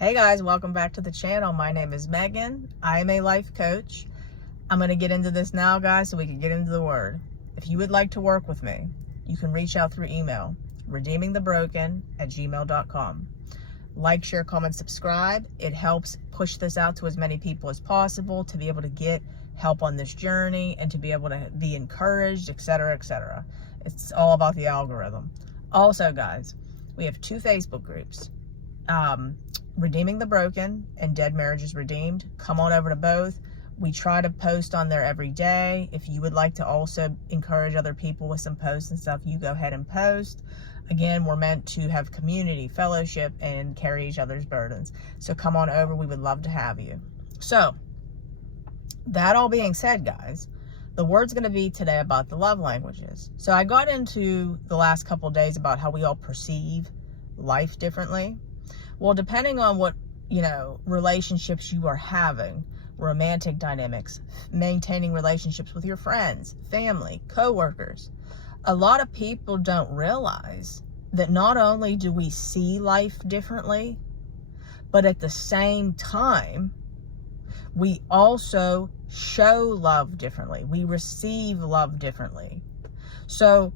Hey guys, welcome back to the channel. My name is Megan. I am a life coach. I'm going to get into this now, guys, so we can get into the word. If you would like to work with me, you can reach out through email, redeemingthebroken@gmail.com. Like, share, comment, subscribe. It helps push this out to as many people as possible to be able to get help on this journey and to be able to be encouraged, etc., etc. It's all about the algorithm. Also, guys, we have two Facebook groups. Redeeming the Broken and Dead Marriages Redeemed. Come on over to both. We try to post on there every day. If you would like to also encourage other people with some posts and stuff, you go ahead and post. Again, we're meant to have community, fellowship, and carry each other's burdens. So come on over. We would love to have you. So, that all being said, guys, the word's going to be today about the love languages. So I got into the last couple of days about how we all perceive life differently. Well, depending on what, relationships you are having, romantic dynamics, maintaining relationships with your friends, family, coworkers, a lot of people don't realize that not only do we see life differently, but at the same time, we also show love differently. We receive love differently. So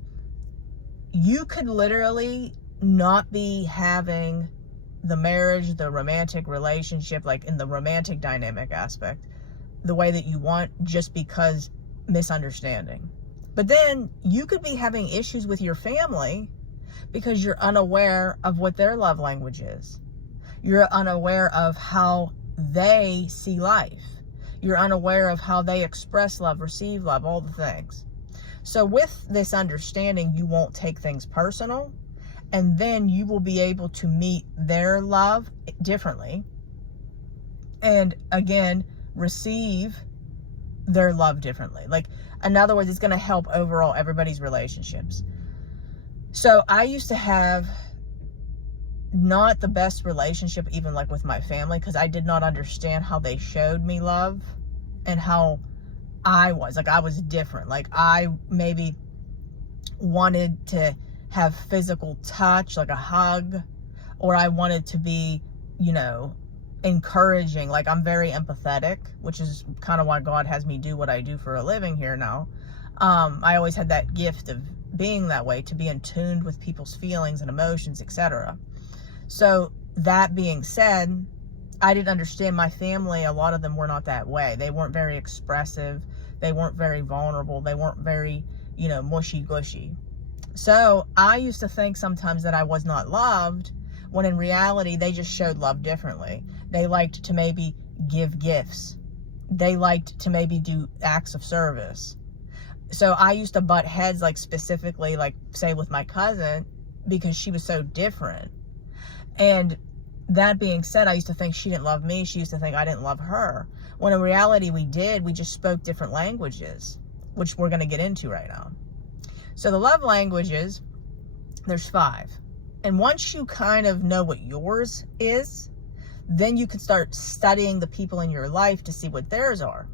you could literally not be having the marriage, the romantic relationship, like in the romantic dynamic aspect, the way that you want, just because misunderstanding. But then you could be having issues with your family because you're unaware of what their love language is. You're unaware of how they see life. You're unaware of how they express love, receive love, all the things. So with this understanding, you won't take things personal. And then you will be able to meet their love differently. And again, receive their love differently. Like, in other words, it's going to help overall everybody's relationships. So I used to have not the best relationship, even like with my family, because I did not understand how they showed me love and how I was. Like, I was different. Like, I maybe wanted to have physical touch, like a hug, or I wanted to be, encouraging. Like, I'm very empathetic, which is kind of why God has me do what I do for a living here now. I always had that gift of being that way, to be in tune with people's feelings and emotions, etc. So that being said, I didn't understand my family. A lot of them were not that way. They weren't very expressive. They weren't very vulnerable. They weren't very, mushy gushy. So I used to think sometimes that I was not loved, when in reality, they just showed love differently. They liked to maybe give gifts. They liked to maybe do acts of service. So I used to butt heads, like specifically, like say with my cousin, because she was so different. And that being said, I used to think she didn't love me. She used to think I didn't love her. When in reality, we did. We just spoke different languages, which we're going to get into right now. So the love languages, there's 5. And once you kind of know what yours is, then you can start studying the people in your life to see what theirs are.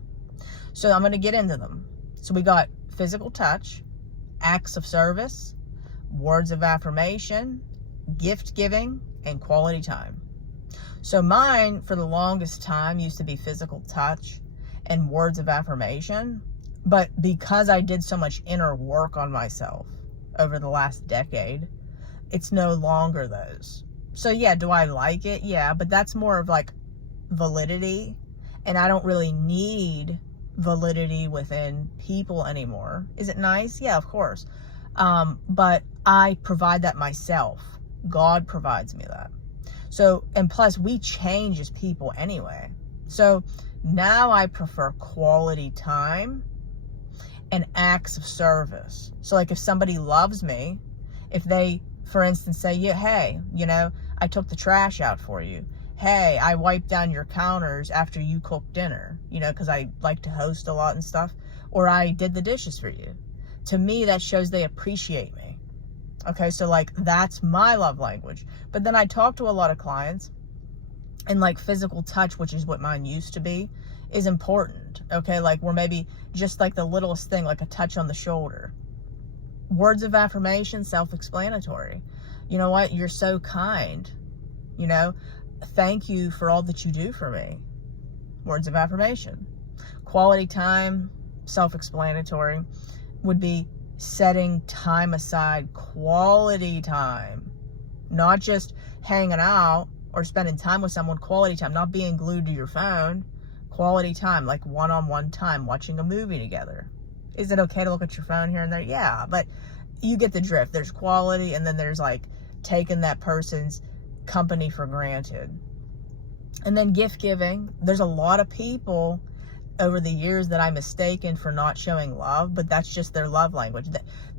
So I'm going to get into them. So we got physical touch, acts of service, words of affirmation, gift giving, and quality time. So mine, for the longest time, used to be physical touch and words of affirmation. But because I did so much inner work on myself over the last decade, it's no longer those. So yeah, do I like it? Yeah, but that's more of like validity. And I don't really need validity within people anymore. Is it nice? Yeah, of course. But I provide that myself. God provides me that. So, and plus we change as people anyway. So now I prefer quality time and acts of service. So like if somebody loves me, if they, for instance, say, yeah, hey, I took the trash out for you. Hey, I wiped down your counters after you cooked dinner, because I like to host a lot and stuff. Or I did the dishes for you. To me, that shows they appreciate me. Okay, so like that's my love language. But then I talk to a lot of clients, and like physical touch, which is what mine used to be, is important. Okay, like we're maybe just like the littlest thing, like a touch on the shoulder. Words of affirmation, self-explanatory. You know what? You're so kind. thank you for all that you do for me. Words of affirmation. Quality time, self-explanatory, would be setting time aside, quality time. Not just hanging out or spending time with someone, quality time, not being glued to your phone. Quality time, like one-on-one time, watching a movie together. Is it okay to look at your phone here and there? Yeah, but you get the drift. There's quality, and then there's like taking that person's company for granted. And then gift giving. There's a lot of people over the years that I mistaken for not showing love, but that's just their love language.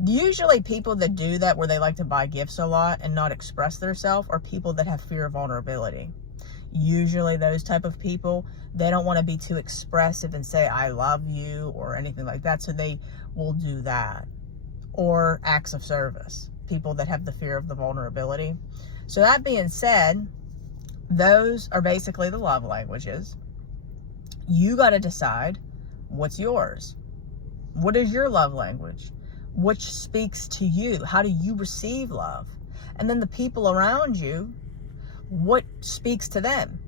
Usually people that do that, where they like to buy gifts a lot and not express themselves, are people that have fear of vulnerability. Usually those type of people, they don't want to be too expressive and say I love you or anything like that, so they will do that. Or acts of service, people that have the fear of the vulnerability. So that being said, those are basically the love languages. You got to decide what's yours. What is your love language? Which speaks to you? How do you receive love? And then the people around you, what speaks to them?